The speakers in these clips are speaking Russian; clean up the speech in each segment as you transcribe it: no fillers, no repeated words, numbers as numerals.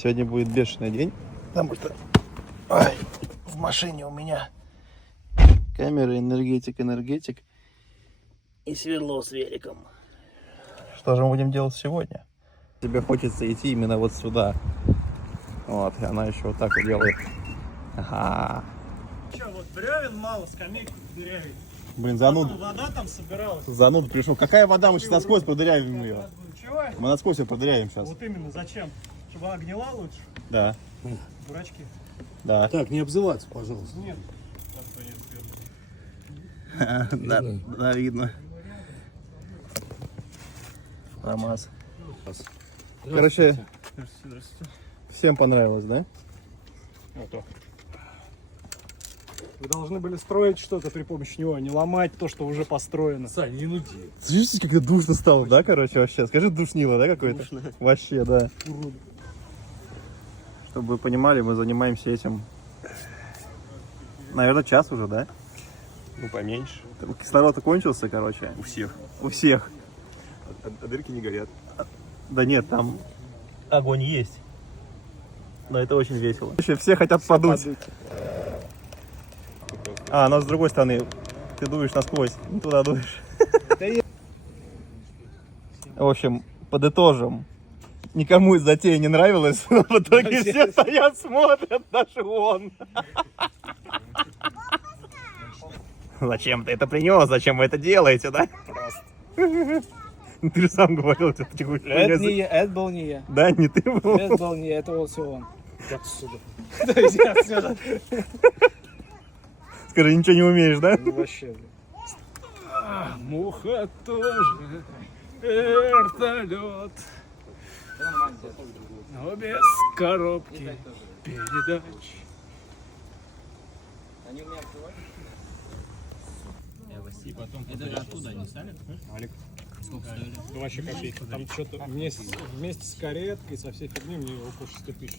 Сегодня будет бешеный день, потому что в машине у меня камера, энергетик и сверло с великом. Что же мы будем делать сегодня? Тебе хочется идти именно вот сюда. Вот, и она еще вот так вот делает. Ага. Че, вот бревен мало, скамейку дырявить. Блин, зануда. Вода там собиралась. Зануда пришел. Какая вода? Мы сейчас насквозь продырявим ее. Чего? Мы насквозь ее продырявим сейчас. Вот именно, зачем? Чтобы она гнила лучше? Да. Дурачки. Да. Так, не обзываться, пожалуйста. Нет. Да, видно. ФАМАЗ. Короче, всем понравилось, да? Вы должны были строить что-то при помощи него, а не ломать то, что уже построено. Сань, не нуди. Слышите, как душно стало, да, короче, вообще? Скажи, душнило, да, какое-то? Вообще, да. Чтобы вы понимали, мы занимаемся этим, наверное, час уже, да? Ну, поменьше. Там кислород кончился, короче. У всех. У всех. А дырки не горят. Да нет, там огонь есть. Но это очень весело. Все хотят подуть. Но с другой стороны, ты дуешь насквозь, не туда дуешь. В общем, подытожим. Никому из затеи не нравилось, но в итоге все стоят, смотрят, даже он. Зачем ты это принес? Зачем вы это делаете, да? Ты же сам говорил, ты потихоньку. Это был не я. Да, не ты был. Это был не я, это был все он. Отсюда. Да иди отсюда. Скажи, ничего не умеешь, да? Ну вообще. Муха тоже. Вертолет. Но без коробки передач. Это оттуда они стали? Алик. Ну вообще копейка. Там что-то вместе с кареткой, со всей фигней мне около 6 тысяч.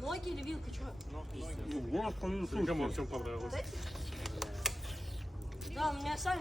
Ноги или вилка, что? Кому во всем понравилось? Да, у меня сами.